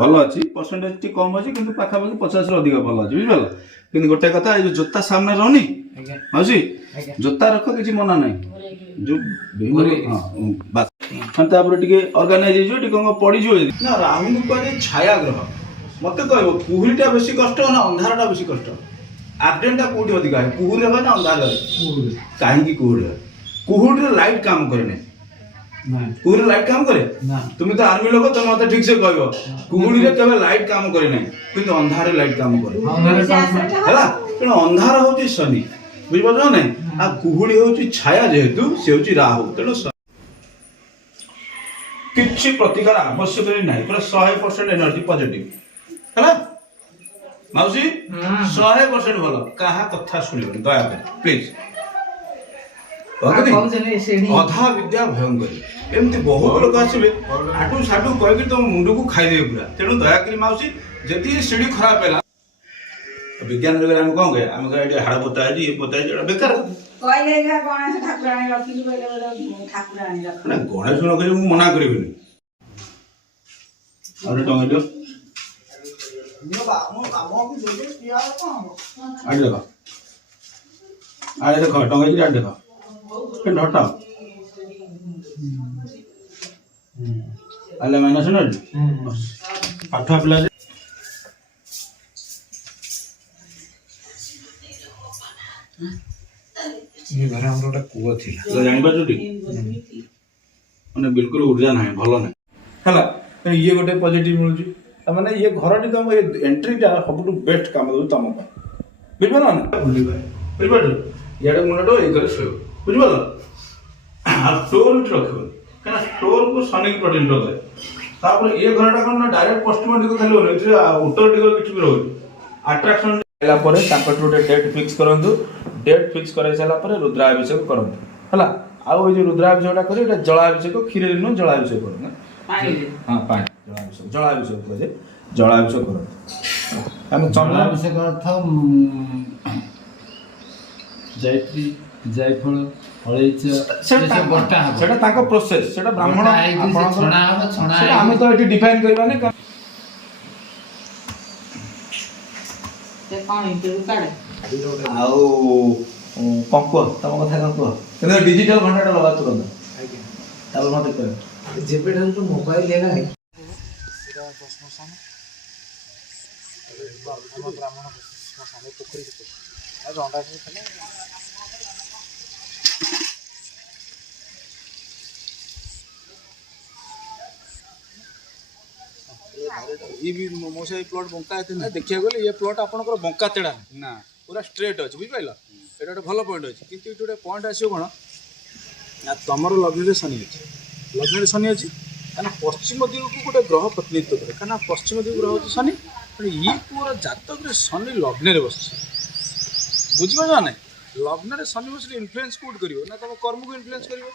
ଭଲ ଅଛି percentage T कम अछि किंतु पाखापाखि 50 ରୁ ଅଧିକ ଭଲ ଅଛି ବୁଝିପାରିଲ କିନ୍ତୁ ଗୋଟେ କଥା ଏ ଯୋଉ ଜୋତା ସାमने रहनी माउसी जोता रख किसी मना नहीं जो हाँ बात तापर टिके ऑर्गेनाइज हो टिके पड़ी जो ना राहु को छाया ग्रह मत कहबो कुहुरीटा बेसी कष्ट ना अंधारटा बेसी कष्ट आर्डेंटा कोठी अधिक है कुहुरी है ना अंधार है काहे कुहुरी कुहुरी लाइट काम करे नहीं कुहुरी लाइट काम करे तुम तो आर्मी लोग तुम मत ठीक से कहबो कुहुरी रे केबे लाइट काम करे नहीं किंतु अंधार लाइट काम करे हैला तेणु अंधार होची शनि बुझिपार ना आ कुहुड़ी होची छाया जेहेतु से होची राहु तेणु किछि प्रतिकार आवश्यक नहीं पूरा 100% एनर्जी पॉजिटिव हैला माउसी 100% भलो काहा कथा सुनिबो दया कर प्लीज अधा विद्या भयंकर एमती बहुत लोग आसबे आठू साठू कह कि तुम मुंड को खाई देबे पूरा तेणु दया करी माउसी जति सीढ़ी खराब है विज्ञान जगह हम कौन गए हम कहे हाड़ पोता है ये पोता है बेकार कहले जा गणेश ठाकुराणी रखी कहले ठाकुराणी रख ना गणेश न करी मु मना करबिनी और टंगे दियो नियो बा मो भी दे दे पिया कोन आड़ देखो आड़ देखो टंगे जी आड़ देखो के ढटा आले माइनस न पाठा पिला ये घर हमरो टा कुआ थिला तो जानि पाछुटी माने बिल्कुल ऊर्जा नाही भलो नाही हला ये गोटे पॉजिटिव मिलुची माने ये घरटी तुम ये एंट्रीटा सबटु बेस्ट काम दउ तम पा बुझबो ना बुझबो याडे मुंडो ए करे सोयो बुझबो आ स्टोर उठ रखो कना स्टोर को सनिक प्रोटीन रो दे तापर ये घरटा कोन डायरेक्ट कस्टमर को खाली होने उत्तर दिगो किछ भी रहउ अट्रैक्शन एला परे ताकटो डेट फिक्स करंदु डेट फिक्स करे साला परे रुद्राभिषेक करंदु हला आ ओ जे रुद्राभिषेकटा करे एटा जलाभिषेक खीरे न जलाभिषेक करू ना पानी हां पानी जलाभिषेक करे जलाभिषेक करू हम जलाभिषेक अर्थ जयत्री जयफल हळैच से बटा सेटा ताको प्रोसेस सेटा ब्राह्मण आपण छणा हो छणा सेटा हम तो एटी डिफाइन करबा ने से कोन इंटरव्यू काढे आउ पंको तम कथा कंको 근데 डिजिटल घंटाटा लगा तुरंत आगे तब मत कर जेबे ढंग तो मोबाइल लेना है सीधा श्मशान ब्राह्मण श्मशान पोखरी के रंडा से ये भी मोसे प्लॉट बंका है देखिया गले ये प्लॉट आपनकर बंका तेड़ा ना पूरा स्ट्रेट अछि बुझ पाइला एटा भलो पॉइंट अछि किंतु एटा पॉइंट आसियो कोन आ तमरो लग्न रे शनि अछि काना पश्चिम दिग को गोटे ग्रह प्रतिनिधित्व करे काना पश्चिम दिग ग्रह अछि शनि ये पूरा जातक रे शनि लग्न रे बस बुझिबा ना नहीं लग्न रे शनि बस इन्फ्लुएंस कोड करिवो ना तम कर्म को इन्फ्लुएंस करिवो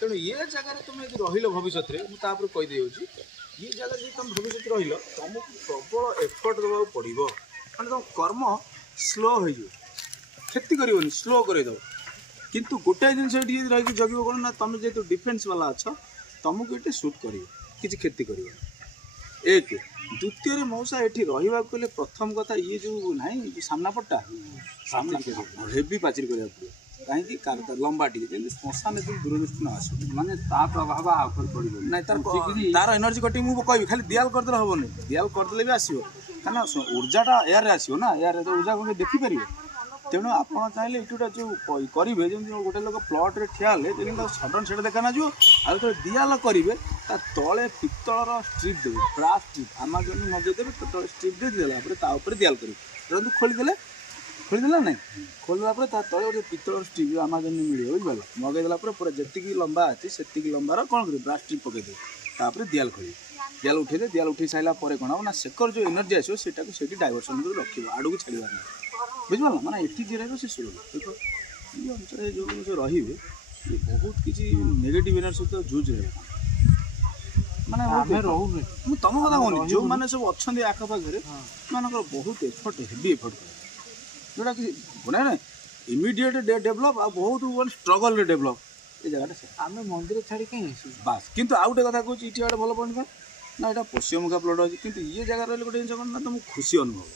तेणु ये जगह रे तुम यदि रहिलो भविष्य रे मु तापर कहि देउची ये जगह जे तुम भविष्य रहिलो तुमको प्रबल एफर्ट देबा पड़िबो माने तुम कर्म स्लो हो क्षति कर स्लो कर किंतु गोटे जिन रही जगह कौन ना तुम जेहतु डिफेन्स वाला अच्छ तुमको ये सुट कर कि क्षति कर एक द्वितीय मौसा ये रहा प्रथम कथा ये जो ना सामना पट्टा सामना हेवी पाचिल करा कहीं लंबा टी श्मशान दूरदृष्टि न आस माने ता प्रभाव आपर पड़िबो ना तार एनर्जी कटिंग मुझे कहबी खाली दियाल करदे हेनी दियाल करदे भी आसो कहीं ऊर्जाटा एयर आसो ना एयर ऊर्जा को देखिपर तेणु आप चाहिए ये जो करेंगे जमी गोटे लोक प्लट्रे ठिया सडन से देखा जो आउ जो दियाल करेंगे तले पितलर स्ट्रिप देवे ब्रास स्ट्रिप आमाजन मगेदेवे तले स्ट्रिप दे देला दियाल करेंगे खोलीदे खोलीदेला ना खोलीदेला तले गोटे पितलर स्ट्रिप आमाजन मिले बुझे मगेदेला पूरा जी लंबा अच्छी से लंबार कौन कर ब्रास स्ट्रिप पकईदे दियाल खोल दियाल उठे दियाल उठे सारा कौन हम ना सेकर जो एनर्जी आसो से डायवर्सन कर रख आड़ को छाड़बार नहीं बुझिपाल माने एठी जे रहबो से सुनो देखो ये अंचल जो रहिबे ये बहुत किछि नेगेटिव एनर्जी सहित जूझ रहे माने हमें रहू नै मु तम कथा कोनी जो माने सब अछंदी आखा पाखरे मानकर बहुत एफर्ट हेवी एफर्ट जोटा कि बना ना इमीडिएट डेवलप आ बहुत वन स्ट्रगल रे डेवलप ए जगह आमे मंदिर छाड़ी कहीं बस किंतु आउटे कथा कहूँ इटी गोटे भल पॉइंट ନା ଏଇଟା ପଶ୍ଚିମମୁଖା ପ୍ଲଟ୍ ଅଛି କିନ୍ତୁ ଇଏ ଜାଗା ରହିଲେ ଗୋଟେ ଜିନିଷ କ'ଣ ନା ତୁମକୁ ଖୁସି ଅନୁଭବ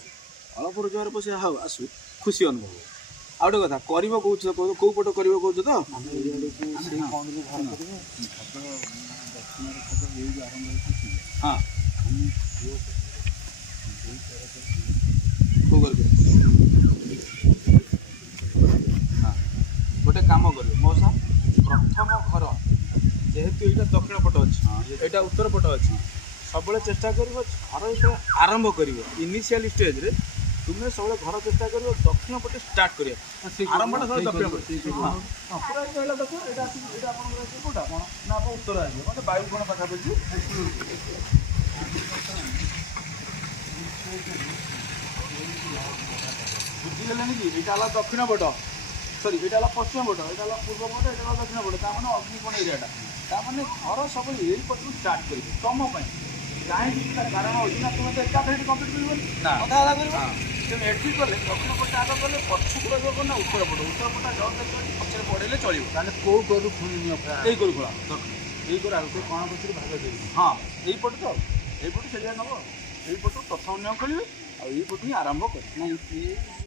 ଅଳ୍ପ ରୋଜଗାର ପଇସା ହଉ ଆସୁ ଖୁସି ଅନୁଭବ। ଆଉ ଗୋଟେ କଥା କରିବ କହୁଛ କେଉଁ ପଟ କରିବ କହୁଛ ତ? ହଁ କେଉଁ କରିବେ? ହଁ ଗୋଟେ କାମ କରିବେ ମଉସା, ପ୍ରଥମ ଘର ଯେହେତୁ ଏଇଟା ଦକ୍ଷିଣ ପଟ ଅଛି ଏଇଟା ଉତ୍ତର ପଟ ଅଛି, ସବୁବେଳେ ଚେଷ୍ଟା କରିବ ଘର ଯେତେବେଳେ ଆରମ୍ଭ କରିବ ଇନିସିଆଲ ଷ୍ଟେଜ୍ରେ ତୁମେ ସବୁବେଳେ ଘର ଚେଷ୍ଟା କରିବ ଦକ୍ଷିଣ ପଟେ ଷ୍ଟାର୍ଟ କରିବା। ଆରମ୍ଭଟା ସବୁ ଦକ୍ଷିଣ ପଟେ ପୁରା ରହିଲା ଦକ୍ଷିଣ। ଏଇଟା ଆସିବ ଏଇଟା ଆପଣଙ୍କର ଆସିବ କେଉଁଟା କ'ଣ ନା ଆପଣ ଉତ୍ତର ଆସିବ ମୋତେ ବାୟୁକୋଣ ପାଖାପାଖି ବୁଝିଗଲେନି କି? ଏଇଟା ହେଲା ଦକ୍ଷିଣ ପଟ, ସରି ଏଇଟା ହେଲା ପଶ୍ଚିମ ପଟ, ଏଇଟା ହେଲା ପୂର୍ବ ପଟ, ଏଇଟା ହେଲା ଦକ୍ଷିଣ ପଟ, ତାମାନେ ଅଗ୍ନିକୋଣ ଏରିଆଟା। ତାମାନେ ଘର ସବୁବେଳେ ଏଇ ପଟରୁ ଷ୍ଟାର୍ଟ କରିବେ ତମ ପାଇଁ। କାହିଁକି ତା କାରଣ ହେଉଛି ନା ତୁମେ ତ ଏକାଥରେ ଏଠି କମ୍ପ୍ଲିଟ୍ କରିବନି, ଅଧା ଅଧା କରିବ। ତେଣୁ ଏଠି କଲେ ଦକ୍ଷିଣ ପଟ ଆଗ କଲେ ପଛକୁ ରହିବ କ'ଣ ନା ଉତ୍ତର ପଟ, ଉତ୍ତର ପଟ ଜଷ୍ଟ ପଛରେ ପଢ଼େଇଲେ ଚଳିବ। ତାହେଲେ କୋଉ କରୁ ପୁଣି ନିଅ ଏଇ କରୁ ଖୋଳା ଦକ୍ଷିଣ, ଏଇ କରୁ ଆଗକୁ କ'ଣ ପଛରୁ ଭାଗ ଦେବି। ହଁ ଏଇପଟୁ ତ ଏଇପଟୁ ସେଠିଆ ନେବ, ଏଇପଟୁ ପ୍ରଥମ ନିୟମ ଖୋଲିବେ ଆଉ ଏଇପଟୁ ହିଁ ଆରମ୍ଭ କରିବେ।